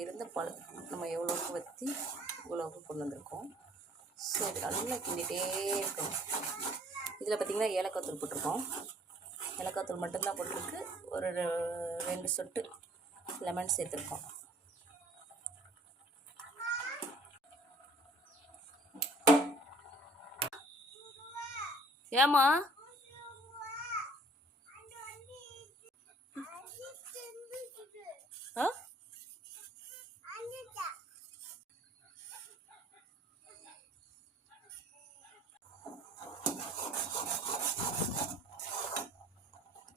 இருந்த பால் நம்ம எவ்வளோக்கு வற்றி இவ்வளோக்கு கொண்டு வந்திருக்கோம். ஸோ இது நல்லா கிண்டிகிட்டே இருக்கணும். இதில் பார்த்திங்கன்னா ஏலக்காய் தூள் போட்டிருக்கோம். ஏலக்காய் தூள் மட்டும்தான் போட்டிருக்கு. ஒரு ரெண்டு சொட்டு லெமன் சேர்த்துருக்கோம். ஏம்மா?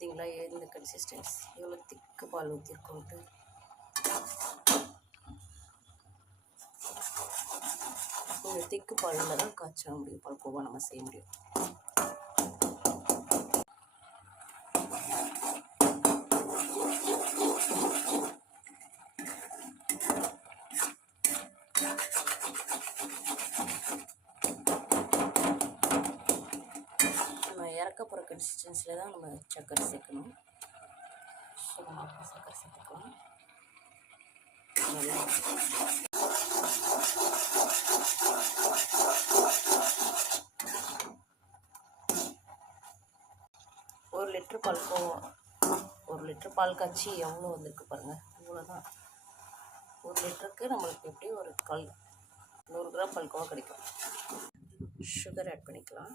பார்த்தீங்களா இந்த கன்சிஸ்டன்ஸ் எவ்வளோ திக்கு பால் ஊற்றிருக்கோன்ட்டு இந்த திக்கு பாலில் தான் காய்ச்ச முடியும் பால்கோவா நம்ம செய்ய முடியும். கன்சிஸ்டன்சியில் தான் நம்ம சர்க்கரை சேர்க்கணும். ஸோ நம்ம சர்க்கரை சேர்த்துக்கலாம். நல்லா ஒரு லிட்ரு பால் ஒரு லிட்ரு பால் காய்ச்சி எவ்வளோ வந்திருக்கு பாருங்கள் இவ்வளோதான். ஒரு லிட்டருக்கு நம்மளுக்கு எப்படி ஒரு கல் நூறு கிராம் பல்கோவா கிடைக்கும். சுகர் ஆட் பண்ணிக்கலாம்.